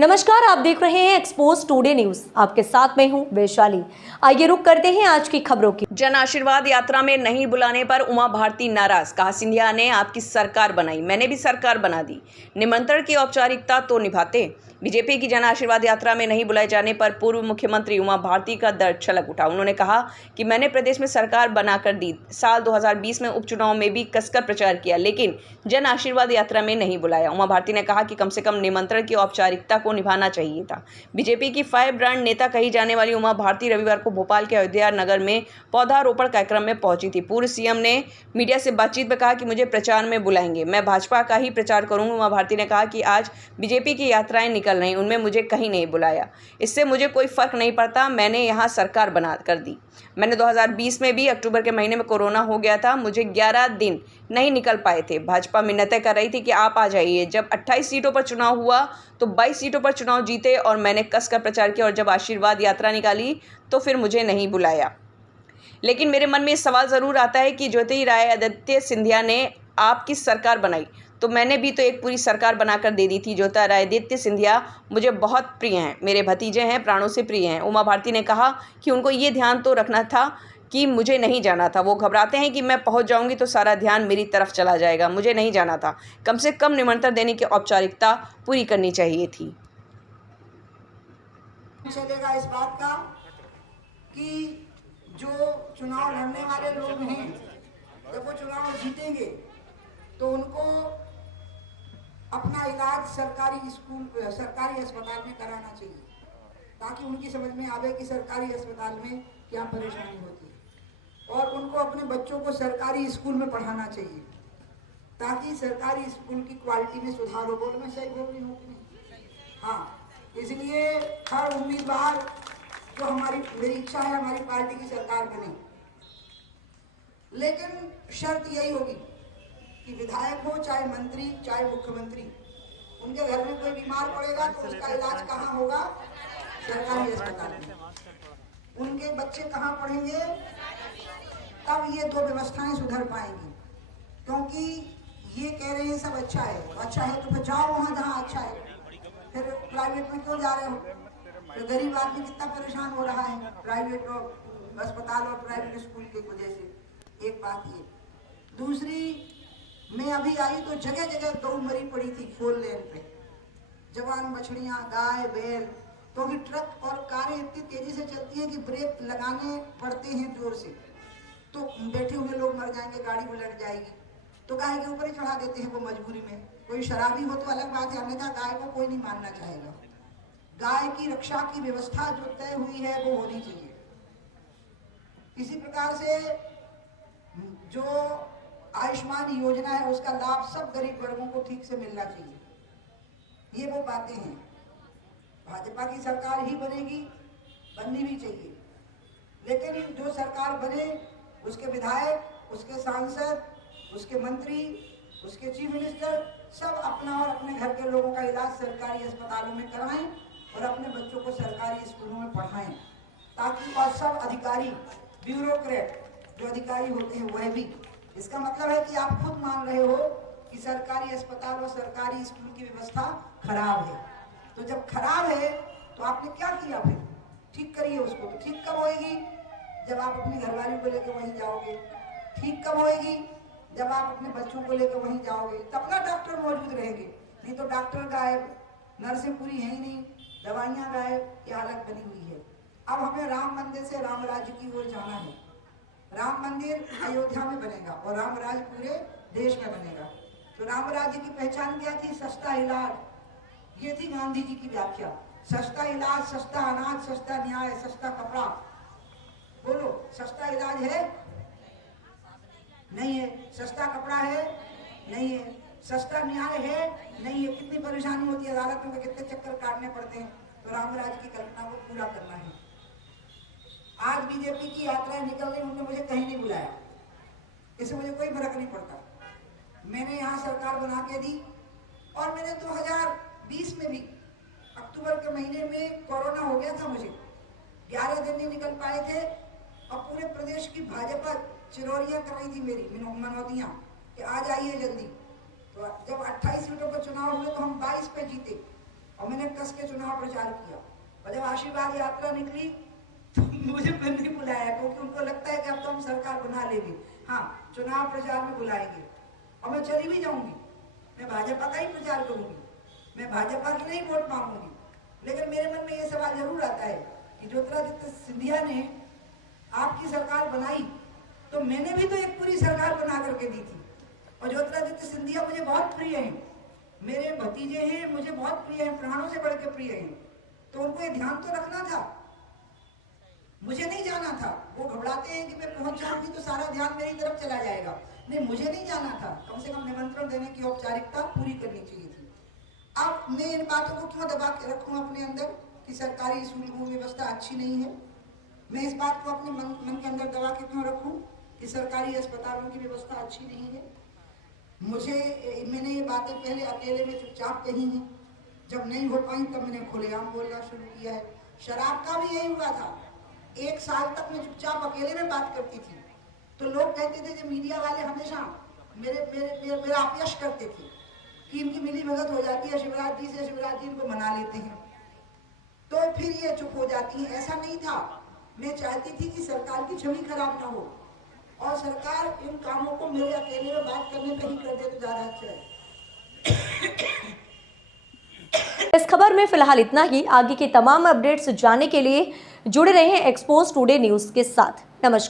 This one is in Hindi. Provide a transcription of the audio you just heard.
नमस्कार, आप देख रहे हैं एक्सपोज टुडे न्यूज। आपके साथ मैं हूं वैशाली। आइए रुक करते हैं आज की खबरों की। जन आशीर्वाद यात्रा में नहीं बुलाने पर उमा भारती नाराज। कहा, सिंधिया ने आपकी सरकार बनाई, मैंने भी सरकार बना दी, निमंत्रण की औपचारिकता तो निभाते। बीजेपी की जन आशीर्वाद यात्रा में नहीं बुलाए जाने पर पूर्व मुख्यमंत्री उमा भारती का दर्द छलक उठा। उन्होंने कहा कि मैंने प्रदेश में सरकार बनाकर दी, साल 2020 में उपचुनाव में भी कसकर प्रचार किया, लेकिन जन आशीर्वाद यात्रा में नहीं बुलाया। उमा भारती ने कहा कि कम से कम निमंत्रण की औपचारिकता को निभाना चाहिए था। बीजेपी की फायर ब्रांड नेता कही जाने वाली उमा भारती रविवार को भोपाल के अयोध्या नगर में पौधारोपण कार्यक्रम में पहुंची थी। पूर्व सीएम ने मीडिया से बातचीत में कहा कि मुझे प्रचार में बुलाएंगे, मैं भाजपा का ही प्रचार करूंगा। उमा भारती ने कहा कि आज बीजेपी की यात्राएं निकल रही, उनमें मुझे कहीं नहीं बुलाया, इससे मुझे कोई फर्क नहीं पड़ता, मैंने यहाँ सरकार बना कर दी। मैंने 2020 में भी अक्टूबर के महीने में कोरोना हो गया था, मुझे 11 दिन नहीं निकल पाए थे। भाजपा मिन्नतें कर रही थी कि आप आ जाइए। जब 28 सीटों पर चुनाव हुआ तो 22 सीटों पर चुनाव जीते और मैंने कसकर प्रचार किया, और जब आशीर्वाद यात्रा निकाली तो फिर मुझे नहीं बुलाया। लेकिन मेरे मन में सवाल ज़रूर आता है कि ज्योतिरादित्य सिंधिया ने आपकी सरकार बनाई तो मैंने भी तो एक पूरी सरकार बनाकर दे दी थी। ज्योतिरादित्य सिंधिया मुझे बहुत प्रिय हैं, मेरे भतीजे हैं, प्राणों से प्रिय हैं। उमा भारती ने कहा कि उनको ये ध्यान तो रखना था कि मुझे नहीं जाना था। वो घबराते हैं कि मैं पहुंच जाऊंगी तो सारा ध्यान मेरी तरफ चला जाएगा। मुझे नहीं जाना था, कम से कम निमंत्रण देने की औपचारिकता पूरी करनी चाहिए थी। चलेगा इस बात का कि जो चुनाव लड़ने वाले लोग हैं, जब वो चुनाव जीतेंगे तो उनको अपना इलाज सरकारी स्कूल, सरकारी अस्पताल में कराना चाहिए, ताकि उनकी समझ में आवे कि सरकारी अस्पताल में क्या परेशानी होती है। और उनको अपने बच्चों को सरकारी स्कूल में पढ़ाना चाहिए, ताकि सरकारी स्कूल की क्वालिटी में सुधार हो। बोल मैं सही बोल रही हूँ कि नहीं? हाँ, इसलिए हर उम्मीदवार जो मेरी इच्छा है हमारी पार्टी की सरकार बने, लेकिन शर्त यही होगी कि विधायक हो चाहे मंत्री चाहे मुख्यमंत्री, उनके घर में कोई बीमार पड़ेगा तो उसका इलाज कहाँ होगा? सरकारी अस्पताल में। उनके बच्चे कहाँ पढ़ेंगे? तब ये दो व्यवस्थाएं सुधर पाएंगी। क्योंकि ये कह रहे हैं सब अच्छा है तो फिर जाओ वहां जहाँ अच्छा है, फिर प्राइवेट में क्यों जा रहे हो? तो गरीब आदमी कितना परेशान हो रहा है प्राइवेट और अस्पताल और प्राइवेट स्कूल की वजह से। एक बात ये। दूसरी, मैं अभी आई तो जगह जगह गौ मरी पड़ी थी, 4 लेन पे जवान बछड़ियां, गाय, बैल। तो भी ट्रक और कारें इतनी तेजी से चलती है कि ब्रेक लगाने पड़ते हैं जोर से, तो बैठे हुए लोग मर जाएंगे, गाड़ी उलट जाएगी, तो गाय के ऊपर ही चढ़ा देते हैं वो मजबूरी में। कोई शराबी हो तो अलग बात है, अन्यथा गाय को कोई नहीं मानना चाहेगा। गाय की रक्षा की व्यवस्था जो तय हुई है वो होनी चाहिए। इसी प्रकार से जो आयुष्मान योजना है उसका लाभ सब गरीब वर्गों को ठीक से मिलना चाहिए। ये वो बातें हैं। भाजपा की सरकार ही बनेगी, बननी भी चाहिए, लेकिन जो सरकार बने उसके विधायक, उसके सांसद, उसके मंत्री, उसके चीफ मिनिस्टर सब अपना और अपने घर के लोगों का इलाज सरकारी अस्पतालों में कराएं और अपने बच्चों को सरकारी स्कूलों में पढ़ाएं, ताकि और सब अधिकारी, ब्यूरोक्रेट जो अधिकारी होते हैं वह भी। इसका मतलब है कि आप खुद मान रहे हो कि सरकारी अस्पताल और सरकारी स्कूल की व्यवस्था खराब है। तो जब खराब है तो आपने क्या किया? फिर ठीक करिए उसको। तो ठीक कब होएगी? जब आप अपने घरवाली को लेकर वहीं जाओगे। ठीक कब होएगी? जब आप अपने बच्चों को लेकर वहीं जाओगे, तब ना डॉक्टर मौजूद रहेंगे। नहीं तो डॉक्टर गायब, नर्सें पूरी है ही नहीं, दवाइयाँ गायब, ये हालत बनी हुई है। अब हमें राम मंदिर से राम राज्य की ओर जाना है। राम मंदिर अयोध्या में बनेगा और राम राज्य पूरे देश में बनेगा। तो राम राज्य की पहचान क्या थी? सस्ता इलाज। ये थी गांधी जी की व्याख्या। सस्ता इलाज, सस्ता अनाज, सस्ता न्याय, सस्ता कपड़ा। बोलो, सस्ता इलाज है? नहीं है। सस्ता कपड़ा है? नहीं है। सस्ता न्याय है? नहीं है। कितनी परेशानी होती है, अदालतों में कितने चक्कर काटने पड़ते हैं। तो राम राज्य की कल्पना को पूरा करना है। आज बीजेपी की यात्राएं निकल रही, उन्होंने मुझे कहीं नहीं बुलाया, इससे मुझे कोई फर्क नहीं पड़ता। मैंने यहाँ सरकार बना के दी, और मैंने 2020 में भी अक्टूबर के महीने में कोरोना हो गया था, मुझे 11 दिन नहीं निकल पाए थे, और पूरे प्रदेश की भाजपा चिरौरियां कर रही थी मेरी मनौतियां कि आ जाइए जल्दी। तो जब 28 सीटों पर चुनाव हुए तो हम 22 पे जीते, और मैंने कस के चुनाव प्रचार किया। और जब आशीर्वाद यात्रा निकली तो मुझे फिर नहीं बुलाया, क्योंकि उनको लगता है कि अब तो हम सरकार बना लेंगे, हाँ चुनाव प्रचार में बुलाएंगे और मैं चली भी जाऊंगी। मैं भाजपा का ही प्रचार करूंगी, मैं भाजपा की नहीं वोट मांगूंगी। लेकिन मेरे मन में ये सवाल जरूर आता है कि ज्योतिरादित्य सिंधिया ने आपकी सरकार बनाई तो मैंने भी तो एक पूरी सरकार बना करके दी थी। और ज्योतिरादित्य सिंधिया मुझे बहुत प्रिय हैं, मेरे भतीजे हैं, मुझे बहुत प्रिय हैं, प्राणों से बढ़ के प्रिय हैं। तो उनको ये ध्यान तो रखना था, मुझे नहीं जाना था। वो घबराते हैं कि मैं पहुंच जाऊंगी तो सारा ध्यान मेरी तरफ चला जाएगा। नहीं, मुझे नहीं जाना था, कम से कम निमंत्रण देने की औपचारिकता पूरी करनी चाहिए थी। अब मैं इन बातों को क्यों दबा के रखूं अपने अंदर कि सरकारी स्कूल व्यवस्था अच्छी नहीं है? मैं इस बात को अपने मन के अंदर दबा के क्यों रखूं कि सरकारी अस्पतालों की व्यवस्था अच्छी नहीं है? मैंने ये बातें पहले अकेले में चुपचाप कही हैं, जब नहीं हो पाई तब मैंने खुलेआम बोलना शुरू किया है। शराब का भी यही हुआ था, 1 साल तक मैं चुपचाप अकेले में बात करती थी तो लोग कहते थे कि मीडिया वाले हमेशा मेरा अपयश करते थे कि इनकी मिली भगत हो जाती है शिवराज जी से, शिवराज जी इनको मना लेते हैं तो फिर ये चुप हो जाती है। ऐसा नहीं था, मैं चाहती थी कि सरकार की छवि खराब ना हो और सरकार इन कामों को मेरे अकेले में बात करने पे ही कर दे तो ज्यादा अच्छा है। इस खबर में फिलहाल इतना ही। आगे की तमाम अपडेट्स जानने के लिए जुड़े रहें एक्सपोज टुडे न्यूज के साथ। नमस्कार।